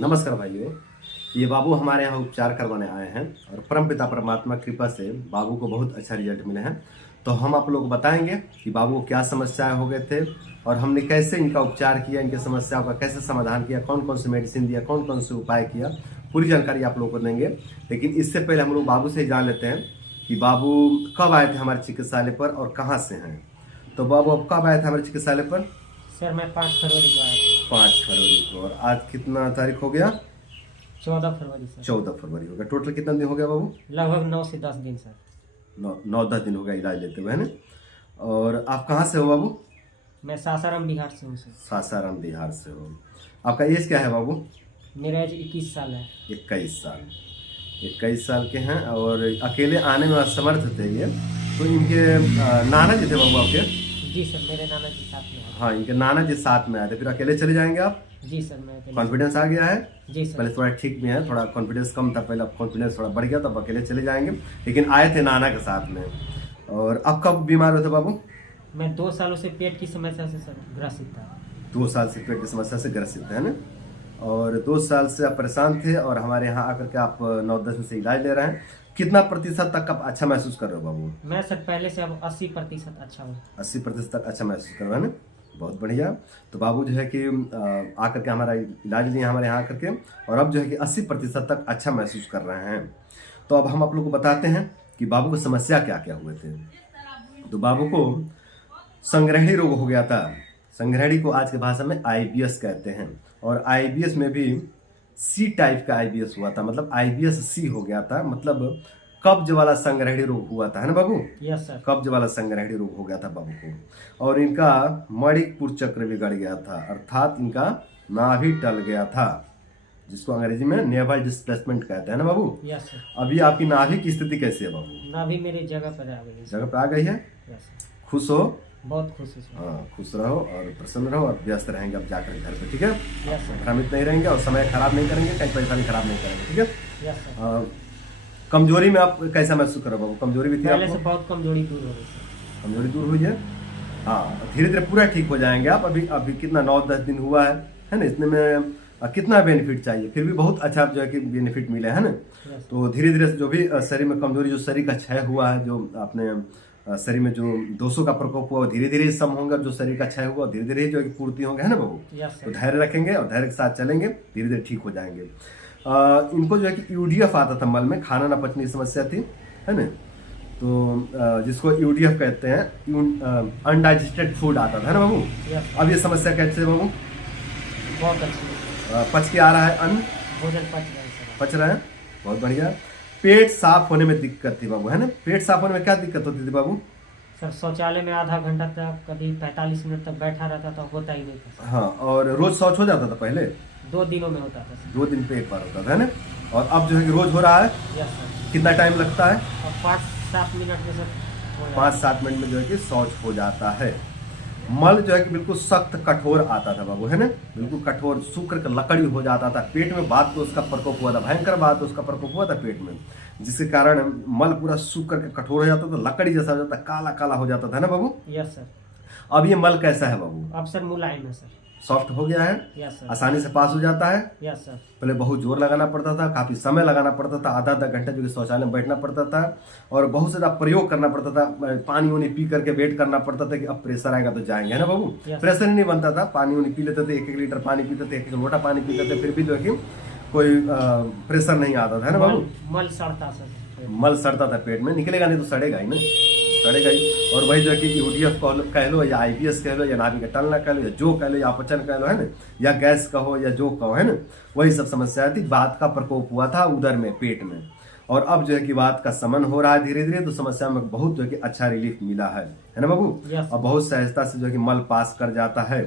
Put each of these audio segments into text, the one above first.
नमस्कार भाइयों। ये बाबू हमारे यहाँ उपचार करवाने आए हैं और परमपिता परमात्मा कृपा से बाबू को बहुत अच्छा रिजल्ट मिले हैं। तो हम आप लोग बताएंगे कि बाबू को क्या समस्याएं हो गए थे और हमने कैसे इनका उपचार किया, इनकी समस्याओं का कैसे समाधान किया, कौन कौन सी मेडिसिन दिया, कौन कौन से उपाय किया, पूरी जानकारी आप लोगों को देंगे। लेकिन इससे पहले हम लोग बाबू से जान लेते हैं कि बाबू कब आए थे हमारे चिकित्सालय पर और कहाँ से हैं। तो बाबू अब कब आए थे हमारे चिकित्सालय पर? सर मैं 5 फरवरी को आया था। 5 फरवरी को। और आज कितना तारीख हो गया? 14 फरवरी सर। 14 फरवरी हो गया। टोटल कितना दिन हो गया बाबू? लगभग 9 से 10 दिन सर। 9-10 दिन हो गया इलाज लेते हुए, है ना? और आप कहाँ से हो बाबू? मैं सासाराम बिहार से हूँ सर। सासाराम बिहार से हो। आपका एज क्या है बाबू? मेरा एज 21 साल है। 21 साल। 21 साल के हैं और अकेले आने में असमर्थ थे ये। तो इनके नाना जी थे बाबू आपके? जी सर, मेरे नाना जी साथ में आए। हाँ, इनके नाना जी साथ में आए थे। फिर अकेले चले जाएंगे आप? जी सर, मैं अकेले। कॉन्फिडेंस आ गया है? जी सर। पहले थोड़ा ठीक भी है, थोड़ा कॉन्फिडेंस कम था, पहले कॉन्फिडेंस थोड़ा बढ़ गया, तो अब अकेले चले जाएंगे। लेकिन आए थे नाना के साथ में। और अब कब बीमार हुए थे बाबू? मैं 2 सालों से पेट की समस्या से सर ग्रसित था। 2 साल से पेट की समस्या से ग्रसित है ना? और 2 साल से आप परेशान थे और हमारे यहाँ आकर के आप 9-10 दिन से इलाज ले रहे हैं। कितना प्रतिशत तक आप अच्छा महसूस कर रहे हो बाबू? मैं सर पहले से अब 80% अच्छा हूँ। 80% तक अच्छा महसूस कर रहे हो, है ना? बहुत बढ़िया। तो बाबू जो है कि आकर के हमारा इलाज लिए हमारे यहाँ आकर के, और अब जो है कि 80% तक अच्छा महसूस कर रहे हैं। तो अब हम आप लोग को बताते हैं कि बाबू को समस्या क्या क्या हुए थे। तो बाबू को संग्रहणी रोग हो गया था। संग्रहणी को आज की भाषा में IBS कहते हैं। और IBS में भी C टाइप का IBS हुआ था, मतलब IBS C हो गया था, मतलब कब्ज वाला संग्रहणी रोग हुआ था, है ना बाबू? Yes sir. कब्ज वाला संग्रहणी रोग हो गया था बाबू को। और इनका मणिपुर चक्र बिगड़ गया था, अर्थात इनका नाभि टल गया था, जिसको अंग्रेजी में नेवल डिस्प्लेसमेंट कहते हैं ना बाबू? Yes sir. अभी आपकी नाभि की स्थिति कैसी है बाबू? नाभि मेरी जगह पर आ गई। जगह पे आ गई है? Yes sir. खुश हो? बहुत खुश हूँ सर। हाँ, खुश रहो और प्रसन्न रहो और व्यस्त रहेंगे अब जाकर घर पे, ठीक है? Yes sir. भ्रमित नहीं रहेंगे और समय खराब नहीं करेंगे, कहीं पैसा भी खराब नहीं करेंगे, ठीक है? Yes sir. कमजोरी में आप कैसा महसूस करो बाबू? कमजोरी भी थी पहले से आपको? बहुत कमजोरी दूर हो गई सर। कमजोरी दूर हुई है। हाँ, धीरे धीरे पूरा ठीक हो जाएंगे आप। अभी अभी कितना 9-10 दिन हुआ है ना? इतने में कितना बेनिफिट चाहिए? फिर भी बहुत अच्छा जो है कि बेनिफिट मिले, है ना? तो धीरे धीरे जो भी शरीर में कमजोरी, जो शरीर का क्षय हुआ है, जो अपने शरीर में जो दोषों का प्रकोप हुआ, धीरे धीरे सम होंगे। जो शरीर का क्षय हुआ धीरे धीरे जो है कि पूर्ति होंगे, है ना बाबू? तो धैर्य रखेंगे और धैर्य के साथ चलेंगे, धीरे धीरे ठीक हो जाएंगे। इनको जो है कि UDF आता था, मल में खाना ना पचने की समस्या थी, है ना? तो जिसको UDF कहते हैं, अनडाइजेस्टेड फूड आता था, है ना बाबू? अब ये समस्या कैसे है बाबू? बहुत अच्छी। पच के आ रहा है अन्न? भोजन पच रहा है सर। पच रहा है, बहुत बढ़िया। पेट साफ होने में दिक्कत थी बाबू, है ना? पेट साफ होने में क्या दिक्कत होती थी बाबू? सर शौचालय में आधा घंटा तक, कभी 45 मिनट तक बैठा रहता था, होता ही नहीं था सर। हाँ, और रोज शौच हो जाता था पहले? 2 दिनों में होता था सर। 2 दिन पे एक बार होता था, है ना? और अब जो है कि रोज हो रहा है? Yes sir. कितना टाइम लगता है? और 5-7 मिनट में सर 5-7 मिनट में जो है कि शौच हो जाता है। मल जो है कि बिल्कुल सख्त कठोर आता था बाबू, है ना? बिल्कुल कठोर शुक्र का लकड़ी हो जाता था पेट में। बात तो उसका प्रकोप हुआ था, भयंकर बात उसका प्रकोप हुआ था पेट में, जिसके कारण मल पूरा शुक्र का कठोर हो जाता था, लकड़ी जैसा हो जाता, काला काला हो जाता था ना बाबू? Yes sir. अब ये मल कैसा है बाबू? अब सर मुलायम है सर। सॉफ्ट हो गया है? Yes sir. आसानी से पास हो जाता है? Yes sir. पहले बहुत जोर लगाना पड़ता था, काफी समय लगाना पड़ता था, आधा घंटा जो कि शौचालय में बैठना पड़ता था और बहुत ज्यादा प्रयोग करना पड़ता था। पानी उनी पी करके वेट करना पड़ता था कि अब प्रेशर आएगा तो जाएंगे, है ना बाबू? प्रेशर ही नहीं बनता था। पानी उनी पी लेते थे, 1-1 लीटर पानी पीते थे, 1-1 लोटा पानी पीते थे, फिर भी जो है कि कोई प्रेशर नहीं आता था, है ना बाबू? मल सड़ता सर। मल सड़ता था पेट में, निकलेगा नहीं तो सड़ेगा ही ना, सड़ेगा ही। और वही जो है कि UDF कह लो या IBS कह लो या नाभि का टलना कह लो या जो कह लो या अपचन कह लो, है ना? या गैस कहो या जो कहो, है ना? वही सब समस्या थी। बात का प्रकोप हुआ था उदर में, पेट में। और अब जो है कि बात का समन हो रहा है धीरे धीरे, तो समस्या में बहुत जो है कि अच्छा रिलीफ मिला है ना बाबू? और बहुत सहजता से जो है कि मल पास कर जाता है।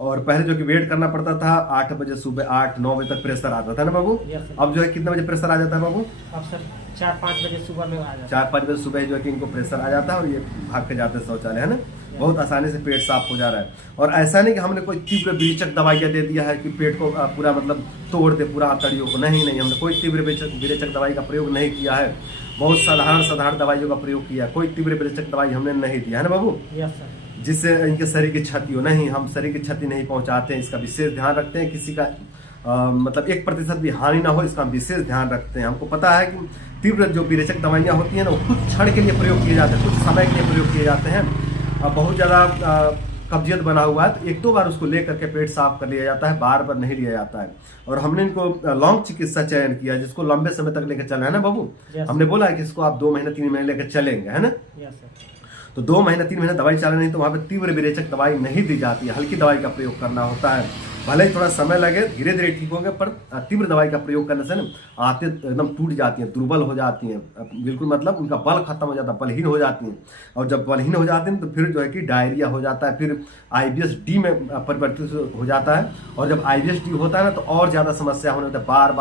और पहले जो कि वेट करना पड़ता था, 8 बजे सुबह, 8-9 बजे तक प्रेशर आता था ना बाबू? अब जो है कितने बजे प्रेशर आ जाता है बाबू? अब सर 4-5 बजे सुबह में आ जाता है। 4-5 बजे सुबह जो है कि इनको प्रेशर आ जाता है और ये भाग के जाते हैं शौचालय, है ना? बहुत आसानी से पेट साफ हो जा रहा है। और ऐसा नहीं कि हमने कोई तीव्र विरेचक दवाइयाँ दे दिया है कि पेट को पूरा मतलब तोड़ दे पूरा आंतड़ियों को। नहीं, हमने कोई तीव्र विरेचक दवाई का प्रयोग नहीं किया है। बहुत साधारण दवाइयों का प्रयोग किया, कोई तीव्र विरेचक दवाई हमने नहीं दिया, है ना बाबू? Yes sir. जिससे इनके शरीर की क्षति हो। नहीं, हम शरीर की क्षति नहीं पहुंचाते हैं, इसका विशेष ध्यान रखते हैं। किसी का मतलब 1% भी हानि ना हो, इसका हम विशेष ध्यान रखते हैं। हमको पता है कि तीव्र जो विरेचक दवाइयाँ होती हैं ना, वो कुछ क्षण के लिए प्रयोग किए जाते हैं, कुछ समय के लिए प्रयोग किए जाते हैं। बहुत ज़्यादा कब्जियत बना हुआ है तो 1-2 बार उसको लेकर के पेट साफ कर लिया जाता है, बार बार नहीं लिया जाता है। और हमने इनको लॉन्ग चिकित्सा चयन किया, जिसको लंबे समय तक लेकर चलना है ना बाबू। हमने बोला है कि इसको आप 2 महीने 3 महीने लेकर चलेंगे, है ना। तो 2 महीने 3 महीने दवाई चला नहीं तो वहाँ पे तीव्र विरेचक दवाई नहीं दी जाती है, हल्की दवाई का प्रयोग करना होता है। भले ही थोड़ा समय लगे, धीरे धीरे ठीक होंगे, पर तीव्र दवाई का प्रयोग करने से ना आंतें एकदम टूट जाती हैं, दुर्बल हो जाती हैं, बिल्कुल मतलब उनका बल खत्म हो जाता है, बलहीन हो जाती हैं। और जब बलहीन हो जाती हैं तो फिर जो है कि डायरिया हो जाता है, फिर IBS-D में परिवर्तित हो जाता है। और जब IBS-D होता है ना तो और ज़्यादा समस्या होने लगता है, बार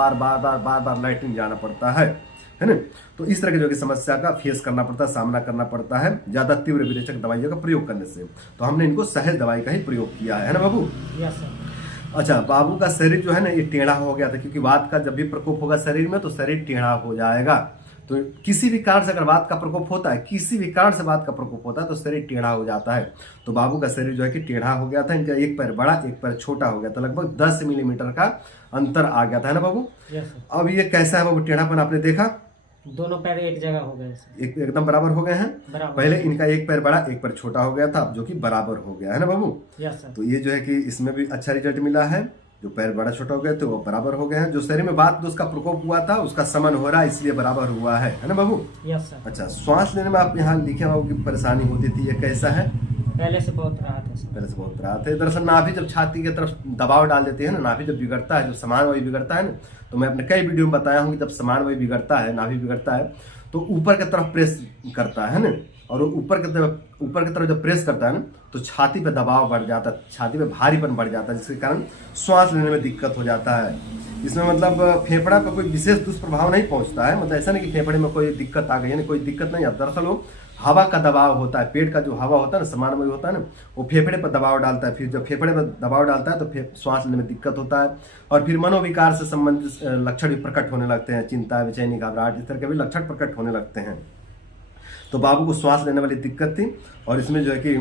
बार लैट्रिन जाना पड़ता है ना। तो इस तरह की जो कि समस्या का फेस करना पड़ता है, सामना करना पड़ता है ज़्यादा तीव्र विरेचक दवाइयों का प्रयोग करने से। तो हमने इनको सहज दवाई का ही प्रयोग किया है ना बाबू। अच्छा, बाबू का शरीर जो है ना ये टेढ़ा हो गया था, क्योंकि वात का जब भी प्रकोप होगा शरीर में तो शरीर टेढ़ा हो जाएगा। तो किसी भी कारण से अगर वात का प्रकोप होता है, किसी भी कारण से वात का प्रकोप होता है तो शरीर टेढ़ा हो जाता है। तो बाबू का शरीर जो है कि टेढ़ा हो गया था, इनका एक पैर बड़ा एक पैर छोटा हो गया था, लगभग 10 मिलीमीटर का अंतर आ गया था, है ना बाबू। अब ये कैसा है बाबू टेढ़ापन, आपने देखा? दोनों पैर एक जगह हो गए, एकदम बराबर हो गए हैं। पहले इनका एक पैर बड़ा एक पैर छोटा हो गया था, जो कि बराबर हो गया है ना बाबू। तो ये जो है कि इसमें भी अच्छा रिजल्ट मिला है, जो पैर बड़ा छोटा हो गए थे वो बराबर हो गए हैं। जो शरीर में वात दोष का प्रकोप हुआ था उसका समन हो रहा है, इसलिए बराबर हुआ है ना बाबू। अच्छा, श्वास लेने में आप यहाँ लिखे बाबू की परेशानी होती थी, ये कैसा है? पहले से बहुत राहत है। पहले से बहुत राहत है। दरअसल नाभि जब छाती की तरफ दबाव डाल देते हैं ना, नाभि जब बिगड़ता है, जब समान वायु बिगड़ता है ना, तो मैं अपने कई वीडियो में बताया हूँ कि जब समान वायु बिगड़ता है, नाभि बिगड़ता है तो ऊपर की तरफ प्रेस करता है ना, और ऊपर की तरफ जब प्रेस करता है ना तो छाती पे दबाव बढ़ जाता है, छाती पे भारीपन बढ़ जाता है, जिसके कारण श्वास लेने में दिक्कत हो जाता है। इसमें मतलब फेफड़ा पर कोई विशेष दुष्प्रभाव नहीं पहुंचता है, मतलब ऐसा नहीं कि फेफड़े में कोई दिक्कत आ गई है, कोई दिक्कत नहीं आता। दरअसल वो हवा का दबाव होता है, पेट का जो हवा होता है ना, समान वायु होता है ना, वो फेफड़े पर दबाव डालता है। फिर जब फेफड़े पर दबाव डालता है तो श्वास लेने में दिक्कत होता है, और फिर मनोविकार से संबंधित लक्षण भी प्रकट होने लगते हैं, चिंता, बेचैनी, घबराहट, इस तरह के भी लक्षण प्रकट होने लगते हैं। तो बाबू को श्वास लेने वाली दिक्कत थी, और इसमें जो है कि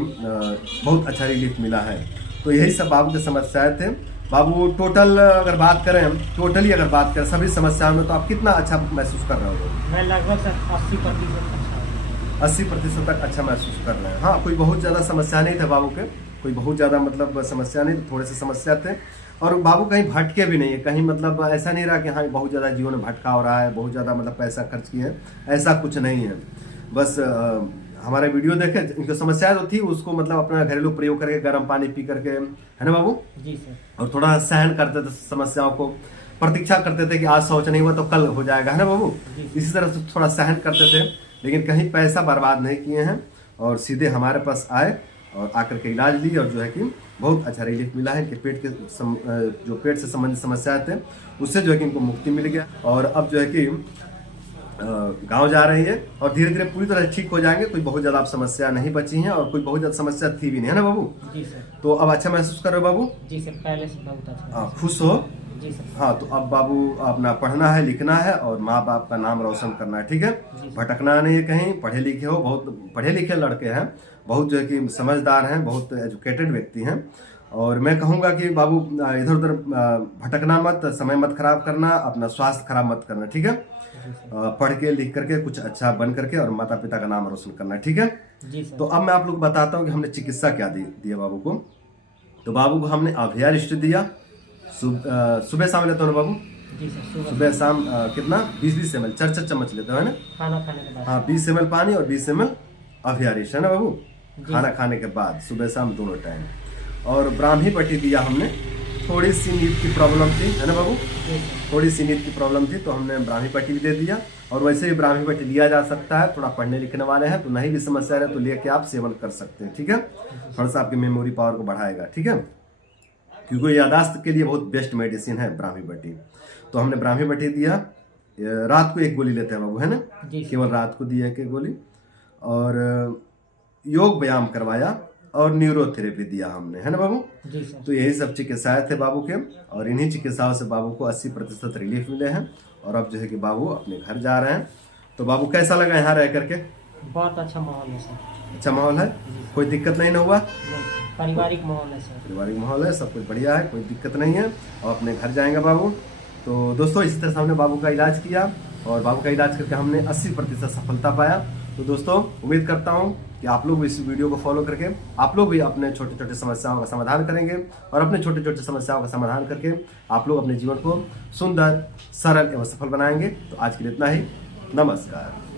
बहुत अच्छा रिलीफ मिला है। तो यही सब बाबू की समस्याएं थे। बाबू टोटली अगर बात करें सभी समस्याओं में, तो आप कितना अच्छा महसूस कर रहे हो? मैं लगभग 80% तक अच्छा महसूस कर रहे हैं। हाँ, कोई बहुत ज़्यादा समस्या नहीं था बाबू के, कोई बहुत ज़्यादा मतलब समस्या नहीं, थोड़े से समस्या थे। और बाबू कहीं भटके भी नहीं है, कहीं मतलब ऐसा नहीं रहा कि हाँ बहुत ज़्यादा जीवन में भटका हो रहा है, बहुत ज़्यादा मतलब पैसा खर्च किए हैं, ऐसा कुछ नहीं है। बस हमारे वीडियो देखे, इनको समस्या तो थी, उसको मतलब अपना घरेलू प्रयोग करके गर्म पानी पी करके, है ना बाबू जी सर, और थोड़ा सहन करते थे समस्याओं को, प्रतीक्षा करते थे कि आज शौच नहीं हुआ तो कल हो जाएगा, है ना बाबू। इसी तरह से थोड़ा सहन करते थे, लेकिन कहीं पैसा बर्बाद नहीं किए हैं, और सीधे हमारे पास आए और आकर के इलाज ली, और जो है कि बहुत अच्छा रिलीफ मिला है। इनके पेट के जो पेट से संबंधित समस्याएं थे उससे जो है कि इनको मुक्ति मिल गया, और अब जो है कि गांव जा रही है, और धीरे धीरे पूरी तरह ठीक हो जाएंगे। कोई बहुत ज़्यादा समस्या नहीं बची है, और कोई बहुत ज़्यादा समस्या थी भी नहीं, है ना बाबू। जी सर। तो अब अच्छा महसूस कर रहे हो बाबू? जी सर, पहले से बहुत अच्छा। खुश हो? जी सर। हाँ, तो अब बाबू अपना पढ़ना है, लिखना है, और माँ बाप का नाम रोशन करना है, ठीक है। भटकना नहीं है कहीं, पढ़े लिखे हो, बहुत पढ़े लिखे लड़के हैं, बहुत जो है कि समझदार हैं, बहुत एजुकेटेड व्यक्ति हैं। और मैं कहूँगा कि बाबू इधर उधर भटकना मत, समय मत खराब करना, अपना स्वास्थ्य खराब मत करना, ठीक है। पढ़ के लिख करके कुछ अच्छा बन करके और माता पिता का नाम रोशन करना, ठीक है जी सर। तो अब मैं आप लोग को बताता हूँ कि हमने चिकित्सा क्या दी है बाबू को। तो बाबू को हमने अभ्यारिष्ट दिया, सुबह शाम लेते हो ना बाबू? जी सर, सुबह शाम कितना 20-20 ml 4 चम्मच लेते हो, है ना? खाना खाने के बाद। हाँ, 20 ml पानी और 20 ml अभ्यारिष्ट, है ना बाबू। खाना खाने के बाद सुबह शाम दोनों टाइम। और ब्राह्मी पट्टी दिया हमने, थोड़ी सी नींद की प्रॉब्लम थी, है ना बाबू, थोड़ी सी नींद की प्रॉब्लम थी, तो हमने ब्राह्मी पट्टी भी दे दिया। और वैसे भी ब्राह्मी पट्टी लिया जा सकता है, थोड़ा पढ़ने लिखने वाले हैं तो नहीं भी समस्या है तो लेके आप सेवन कर सकते हैं, ठीक है। थोड़ा सा आपकी मेमोरी पावर को बढ़ाएगा, ठीक है, क्योंकि यादाश्त के लिए बहुत बेस्ट मेडिसिन है ब्राह्मी पट्टी। तो हमने ब्राह्मी पट्टी दिया, रात को 1 गोली लेते हैं बाबू, है ना, केवल रात को दिया 1 गोली। और योग व्यायाम करवाया और न्यूरोथेरेपी दिया हमने, है ना बाबू जी सर। तो यही सब चिकित्साएं थे बाबू के, और इन्हीं चिकित्साओं से बाबू को 80% रिलीफ मिले हैं। और अब जो है कि बाबू अपने घर जा रहे हैं। तो बाबू कैसा लगा यहाँ रह करके? बहुत अच्छा माहौल है सर। अच्छा माहौल है, कोई दिक्कत नहीं ना हुआ? नहीं। पारिवारिक माहौल है सर। पारिवारिक माहौल है, सब कुछ बढ़िया है, कोई दिक्कत नहीं है और अपने घर जाएंगे बाबू। तो दोस्तों इसी तरह से हमने बाबू का इलाज किया और बाबू का इलाज करके हमने 80% सफलता पाया। तो दोस्तों उम्मीद करता हूँ कि आप लोग भी इस वीडियो को फॉलो करके आप लोग भी अपने छोटे छोटे समस्याओं का समाधान करेंगे और अपने छोटे छोटे समस्याओं का समाधान करके आप लोग अपने जीवन को सुंदर, सरल एवं सफल बनाएंगे। तो आज के लिए इतना ही, नमस्कार।